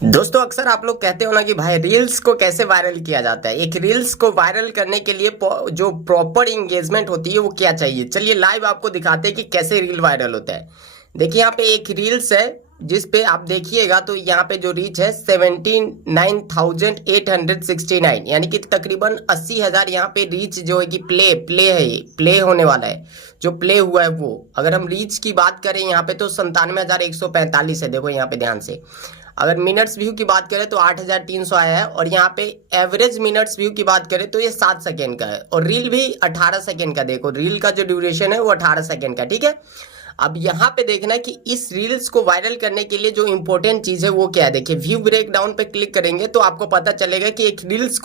दोस्तों अक्सर आप लोग कहते हो ना कि भाई रील्स को कैसे वायरल किया जाता है। एक रील्स को वायरल करने के लिए जो प्रॉपर इंगेजमेंट होती है वो क्या चाहिए। चलिए लाइव आपको दिखाते हैं कि कैसे रील वायरल होता है। देखिए यहाँ पे एक रील्स है जिस पे आप देखिएगा तो यहाँ पे जो रीच है 79,869 यानी कि तकरीबन 80,000 यहाँ पे रीच जो है कि प्ले है, ये प्ले होने वाला है। जो प्ले हुआ है वो अगर हम रीच की बात करें यहाँ पे तो 97,145 है। देखो यहाँ पे ध्यान से अगर मिनट्स व्यू की बात करें तो 8,300 आया है और यहाँ पे एवरेज मिनट्स व्यू की बात करें तो ये 7 सेकेंड का है और रील भी 18 सेकेंड का। देखो रील का जो ड्यूरेशन है वो 18 सेकेंड का, ठीक है। अब यहाँ पे देखना कि इस रील्स को वायरल करने के लिए जो इंपॉर्टेंट चीज है वो क्या है। देखिए व्यू ब्रेक डाउन पे क्लिक करेंगे तो आपको पता चलेगा कि एक रील्स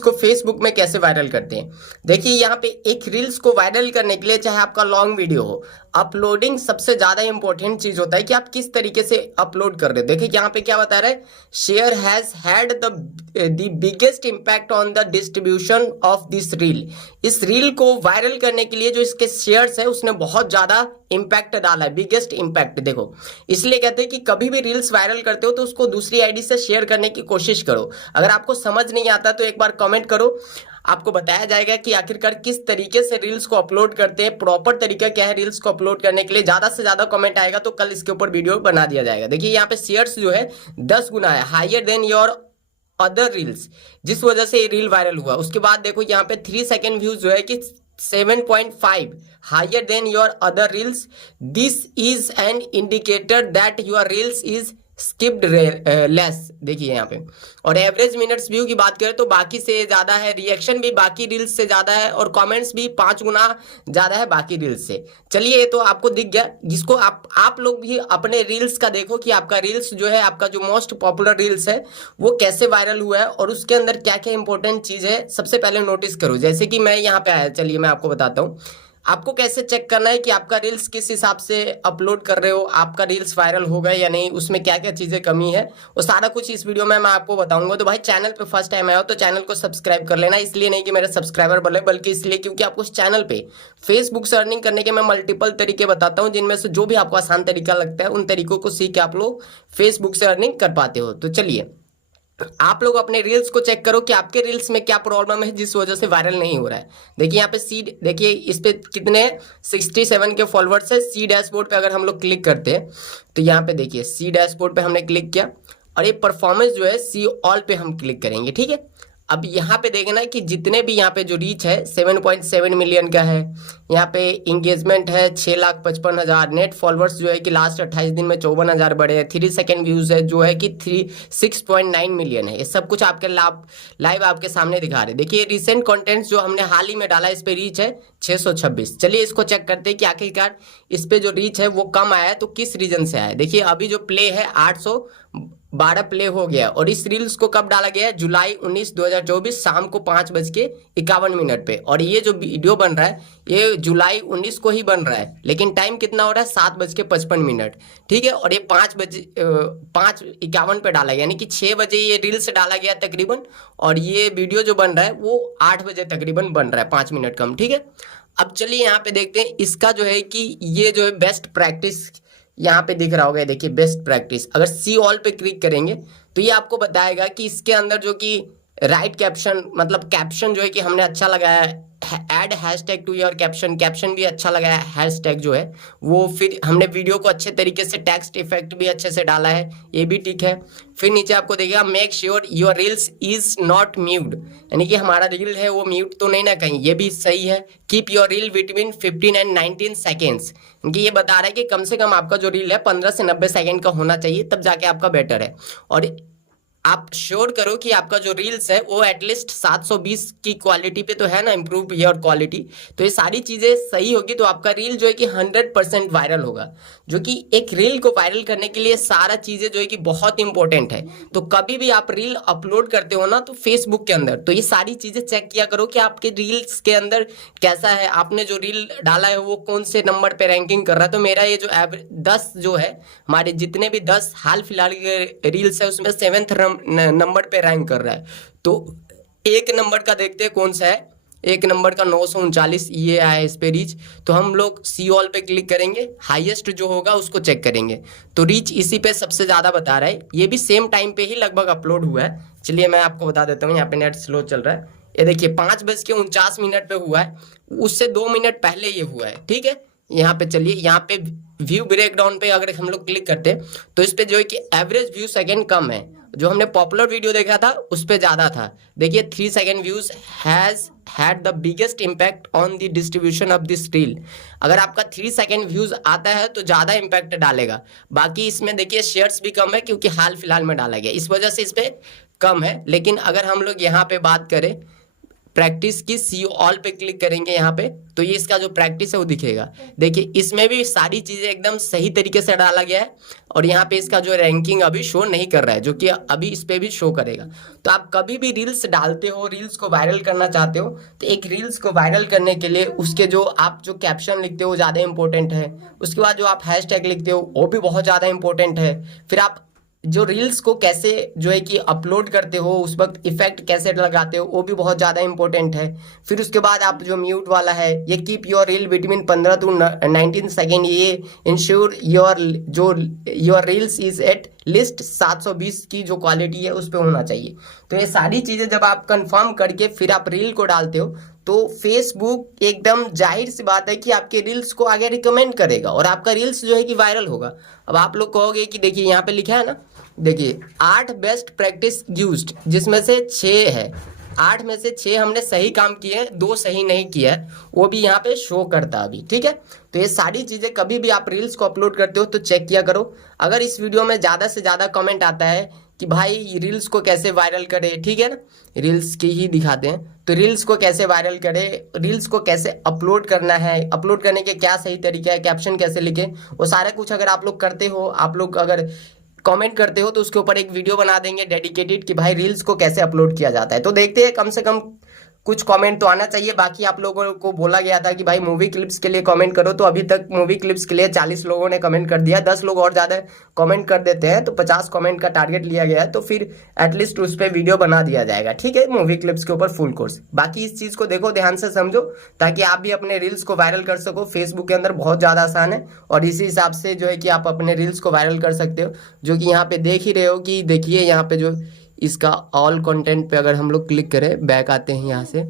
को फेसबुक में कैसे वायरल करते हैं। देखिए यहाँ पे एक रील्स को वायरल करने के लिए चाहे आपका लॉन्ग वीडियो हो, अपलोडिंग सबसे ज्यादा इंपॉर्टेंट चीज होता है कि आप किस तरीके से अपलोड कर रहे हो। देखिए यहाँ पे क्या बता रहा है, share has had the biggest impact on the distribution of this reel. इस रील को वायरल करने के लिए जो इसके शेयर्स है उसने बहुत ज्यादा इम्पैक्ट डाला है, बिगेस्ट इम्पैक्ट। देखो इसलिए कहते हैं कि कभी भी रील्स वायरल करते हो तो उसको दूसरी आईडी से शेयर करने की कोशिश करो। अगर आपको समझ नहीं आता तो एक बार कमेंट करो, आपको बताया जाएगा कि आखिरकार किस तरीके से रील्स को अपलोड करते हैं, प्रॉपर तरीका क्या है रील्स को अपलोड करने के लिए। ज्यादा से ज्यादा कमेंट आएगा तो कल इसके ऊपर वीडियो बना दिया जाएगा। देखिए यहाँ पे शेयर्स जो है 10 गुना है, higher than your other reels, जिस वजह से ये रील वायरल हुआ। उसके बाद देखो यहाँ पे 3 सेकेंड व्यूज जो है कि 7.5 higher than your other reels. This is an indicator that your reels is skipped less. देखिए यहाँ पे और एवरेज मिनट्स व्यू की बात करें तो बाकी से ज्यादा है, रिएक्शन भी बाकी रील्स से ज्यादा है और कमेंट्स भी 5 गुना ज्यादा है बाकी रील्स से। चलिए ये तो आपको दिख गया, जिसको आप लोग भी अपने रील्स का देखो कि आपका रील्स जो है, आपका जो मोस्ट पॉपुलर रील्स है वो कैसे वायरल हुआ है और उसके अंदर क्या क्या इंपॉर्टेंट चीज है सबसे पहले नोटिस करो। जैसे कि मैं यहाँ पे आया, चलिए मैं आपको बताता हूँ आपको कैसे चेक करना है कि आपका रील्स किस हिसाब से अपलोड कर रहे हो, आपका रील्स वायरल होगा या नहीं, उसमें क्या क्या चीजें कमी है, वो सारा कुछ इस वीडियो में मैं आपको बताऊंगा। तो भाई चैनल पे फर्स्ट टाइम आया हो तो चैनल को सब्सक्राइब कर लेना, इसलिए नहीं कि मेरे सब्सक्राइबर बढ़े बल्कि इसलिए क्योंकि आपको उस चैनल पे फेसबुक से अर्निंग करने के मैं मल्टीपल तरीके बताता हूँ, जिनमें से जो भी आपको आसान तरीका लगता है उन तरीकों को सीख के आप लोग फेसबुक से अर्निंग कर पाते हो। तो चलिए आप लोग अपने रील्स को चेक करो कि आपके रील्स में क्या प्रॉब्लम है जिस वजह से वायरल नहीं हो रहा है। देखिए यहाँ पे सी, देखिए इस पे कितने 67 के फॉलोअर्स है। सी डैशबोर्ड पे अगर हम लोग क्लिक करते हैं तो यहाँ पे देखिए सी डैशबोर्ड पे हमने क्लिक किया और ये परफॉर्मेंस जो है सी ऑल पे हम क्लिक करेंगे, ठीक है। अब यहाँ पे देखना है कि जितने भी यहाँ पे जो रीच है 7.7 मिलियन का है, यहाँ पे इंगेजमेंट है 6,55,000, नेट फॉलोअर्स जो है कि लास्ट 28 दिन में 54,000 बढ़े हैं, 3 सेकेंड व्यूज है जो है कि 6.9 मिलियन है। ये सब कुछ आपके लाइव आपके सामने दिखा रहे। देखिए रिसेंट कंटेंट्स जो हमने हाल ही में डाला इस पे रीच है 626। चलिए इसको चेक करते हैं कि आखिरकार इस पे जो रीच है वो कम आया है तो किस रीजन से आया है। देखिए अभी जो प्ले है 812 प्ले हो गया और इस रील्स को कब डाला गया है, जुलाई 19 2024 शाम को 5:51 पे। और ये जो वीडियो बन रहा है ये जुलाई 19 को ही बन रहा है, लेकिन टाइम कितना हो रहा है 7:55, ठीक है। और ये 5:51 पे डाला गया यानी कि 6 बजे ये रील्स डाला गया तकरीबन, और ये वीडियो जो बन रहा है वो 8 बजे तकरीबन बन रहा है, 5 मिनट कम, ठीक है। अब चलिए यहाँ पे देखते हैं इसका जो है कि ये जो है बेस्ट प्रैक्टिस यहाँ पे दिख रहा होगा। देखिए बेस्ट प्रैक्टिस, अगर सी ऑल पे क्लिक करेंगे तो ये आपको बताएगा कि इसके अंदर जो कि राइट कैप्शन, मतलब कैप्शन जो है कि हमने अच्छा लगाया है, add hashtag to your caption, caption भी अच्छा लगाया है, हैशटैग जो है वो, फिर हमने वीडियो को अच्छे तरीके से टेक्स्ट इफेक्ट भी अच्छे से डाला है, ये भी ठीक है। फिर नीचे आपको देखिएगा make sure your reels is not mute, यानी कि हमारा रील है वो म्यूट तो नहीं ना कहीं, ये भी सही है। Keep your reel between 15 and 19 seconds, क्योंकि ये बता रहा है कि कम से कम आपका जो रील है 15 से 90 सेकेंड का होना चाहिए, तब जाके आपका बेटर है। और आप श्योर करो कि आपका जो रील्स है वो एटलीस्ट 720 की क्वालिटी पे तो है ना, इंप्रूव योर क्वालिटी। तो ये सारी चीजें सही होगी तो आपका रील जो है कि 100% वायरल होगा। जो कि एक रील को वायरल करने के लिए सारा चीजें जो है कि बहुत इंपॉर्टेंट है। तो कभी भी आप रील अपलोड करते हो ना तो फेसबुक के अंदर तो ये सारी चीजें चेक किया करो कि आपके रील्स के अंदर कैसा है, आपने जो रील डाला है वो कौन से नंबर पे रैंकिंग कर रहा है। तो मेरा ये जो 10 जो है, हमारे जितने भी 10 हाल फिलहाल के रील्स है उसमें 7th नंबर पे रैंक कर रहा है। तो 1 नंबर का देखते हैं कौन सा है, एक नंबर का 939 ये आया है इस पे रीच। तो हम लोग सी ऑल पे क्लिक करेंगे, हाईएस्ट जो होगा उसको चेक करेंगे। तो रीच इसी पे सबसे ज़्यादा बता रहा है, ये भी सेम टाइम पे ही लगभग अपलोड हुआ है। चलिए मैं आपको बता देता हूँ, यहाँ पे नेट स्लो चल रहा है। ये देखिए 5:49 पे हुआ है, उससे 2 मिनट पहले ये हुआ है, ठीक है। यहाँ पे चलिए, यहाँ पे व्यू ब्रेकडाउन पे अगर हम लोग क्लिक करते हैं तो इस पे जो है कि एवरेज व्यू सेकंड कम है। जो हमने पॉपुलर वीडियो देखा था उस पे ज़्यादा था। देखिए 3 second views has had the biggest impact on the distribution of this reel. अगर आपका 3 सेकंड व्यूज आता है तो ज़्यादा इम्पैक्ट डालेगा। बाकी इसमें देखिए शेयर्स भी कम है क्योंकि हाल फिलहाल में डाला गया, इस वजह से इस पर कम है। लेकिन अगर हम लोग यहाँ पे बात करें प्रैक्टिस की, सी ऑल पे क्लिक करेंगे यहाँ पे, तो ये इसका जो प्रैक्टिस है वो दिखेगा। देखिए इसमें भी सारी चीज़ें एकदम सही तरीके से डाला गया है। और यहाँ पे इसका जो रैंकिंग अभी शो नहीं कर रहा है, जो कि अभी इस पे भी शो करेगा। तो आप कभी भी रील्स डालते हो, रील्स को वायरल करना चाहते हो, तो एक रील्स को वायरल करने के लिए उसके जो आप जो कैप्शन लिखते हो ज़्यादा इंपॉर्टेंट है। उसके बाद जो आप हैशटैग लिखते हो वो भी बहुत ज़्यादा इंपॉर्टेंट है। फिर आप जो रील्स को कैसे जो है कि अपलोड करते हो, उस वक्त इफेक्ट कैसे लगाते हो, वो भी बहुत ज़्यादा इंपॉर्टेंट है। फिर उसके बाद आप जो म्यूट वाला है, ये keep your reel between 15 to 19 second, ये ensure your reels is at least 720 की जो क्वालिटी है उस पर होना चाहिए। तो ये सारी चीज़ें जब आप कंफर्म करके फिर आप रील को डालते हो तो फेसबुक एकदम जाहिर सी बात है कि आपके रील्स को आगे रिकमेंड करेगा और आपका रील्स जो है कि वायरल होगा। अब आप लोग कहोगे कि देखिए यहाँ पे लिखा है ना, देखिए 8 बेस्ट प्रैक्टिस यूज्ड, जिसमें से 6 है, 8 में से 6 हमने सही काम किए हैं, 2 सही नहीं किया है, वो भी यहाँ पे शो करता अभी, ठीक है। तो ये सारी चीज़ें कभी भी आप रील्स को अपलोड करते हो तो चेक किया करो। अगर इस वीडियो में ज़्यादा से ज़्यादा कमेंट आता है कि भाई रील्स को कैसे वायरल करे, ठीक है ना, रील्स की ही दिखाते हैं, तो रील्स को कैसे वायरल करे, रील्स को कैसे अपलोड करना है, अपलोड करने के क्या सही तरीका है, कैप्शन कैसे लिखें, वो सारा कुछ अगर आप लोग करते हो, आप लोग अगर कमेंट करते हो तो उसके ऊपर एक वीडियो बना देंगे डेडिकेटेड कि भाई रील्स को कैसे अपलोड किया जाता है। तो देखते हैं, कम से कम कुछ कमेंट तो आना चाहिए। बाकी आप लोगों को बोला गया था कि भाई मूवी क्लिप्स के लिए कमेंट करो, तो अभी तक मूवी क्लिप्स के लिए 40 लोगों ने कमेंट कर दिया। 10 लोग और ज़्यादा कमेंट कर देते हैं तो 50 कमेंट का टारगेट लिया गया है, तो फिर एटलीस्ट उस पर वीडियो बना दिया जाएगा, ठीक है, मूवी क्लिप्स के ऊपर फुल कोर्स। बाकी इस चीज़ को देखो, ध्यान से समझो, ताकि आप भी अपने रील्स को वायरल कर सको। फेसबुक के अंदर बहुत ज़्यादा आसान है और इसी हिसाब से जो है कि आप अपने रील्स को वायरल कर सकते हो। जो कि यहाँ पे देख ही रहे हो कि देखिए यहाँ पे जो इसका ऑल कंटेंट पे अगर हम लोग क्लिक करें, बैक आते हैं यहाँ से,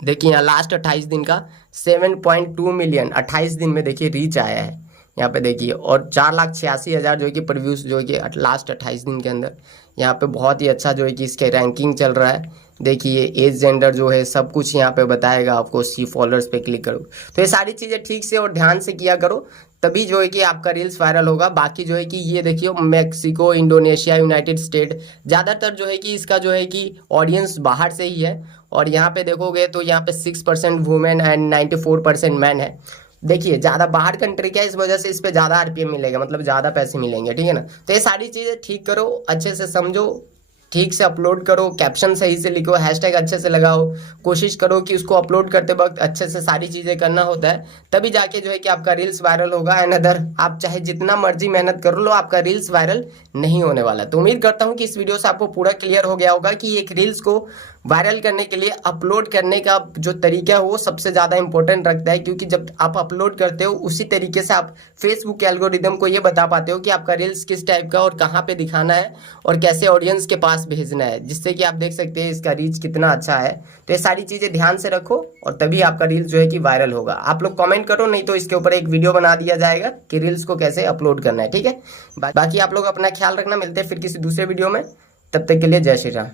देखिए यहाँ लास्ट 28 दिन का 7.2 मिलियन 28 दिन में देखिए रीच आया है यहाँ पे देखिए। और 4,86,000 जो है कि प्रीव्यूज जो है कि लास्ट 28 दिन के अंदर यहाँ पे बहुत ही अच्छा जो है कि इसके रैंकिंग चल रहा है। देखिए एज जेंडर जो है सब कुछ यहाँ पे बताएगा आपको। सी फॉलोअर्स पे क्लिक करो, तो ये सारी चीज़ें ठीक से और ध्यान से किया करो, तभी जो है कि आपका रील्स वायरल होगा। बाकी जो है कि ये देखिए मैक्सिको, इंडोनेशिया, यूनाइटेड स्टेट, ज़्यादातर जो है कि इसका जो है कि ऑडियंस बाहर से ही है। और यहाँ पे देखोगे तो यहाँ पे 6% वुमेन एंड 94% मैन है। देखिए ज़्यादा बाहर कंट्री का है, इस वजह से इस पे ज़्यादा आरपीएम मिलेगा, मतलब ज़्यादा पैसे मिलेंगे, ठीक है ना। तो ये सारी चीज़ें ठीक करो, अच्छे से समझो, ठीक से अपलोड करो, कैप्शन सही से लिखो, हैशटैग अच्छे से लगाओ, कोशिश करो कि उसको अपलोड करते वक्त अच्छे से सारी चीज़ें करना होता है, तभी जाके जो है कि आपका रील्स वायरल होगा। एंड अदर आप चाहे जितना मर्जी मेहनत कर लो, आपका रील्स वायरल नहीं होने वाला। तो उम्मीद करता हूँ कि इस वीडियो से आपको पूरा क्लियर हो गया होगा कि एक रील्स को वायरल करने के लिए अपलोड करने का जो तरीका है वो सबसे ज़्यादा इंपॉर्टेंट रखता है, क्योंकि जब आप अपलोड करते हो उसी तरीके से आप फेसबुक के एल्गोरिदम को ये बता पाते हो कि आपका रील्स किस टाइप का और कहाँ पे दिखाना है और कैसे ऑडियंस के पास भेजना है, जिससे कि आप देख सकते हैं इसका रीच कितना अच्छा है। तो ये सारी चीज़ें ध्यान से रखो और तभी आपका रील्स जो है कि वायरल होगा। आप लोग कमेंट करो, नहीं तो इसके ऊपर एक वीडियो बना दिया जाएगा कि रील्स को कैसे अपलोड करना है, ठीक है। बाकी आप लोग अपना ख्याल रखना, मिलते हैं फिर किसी दूसरे वीडियो में, तब तक के लिए जय श्री राम।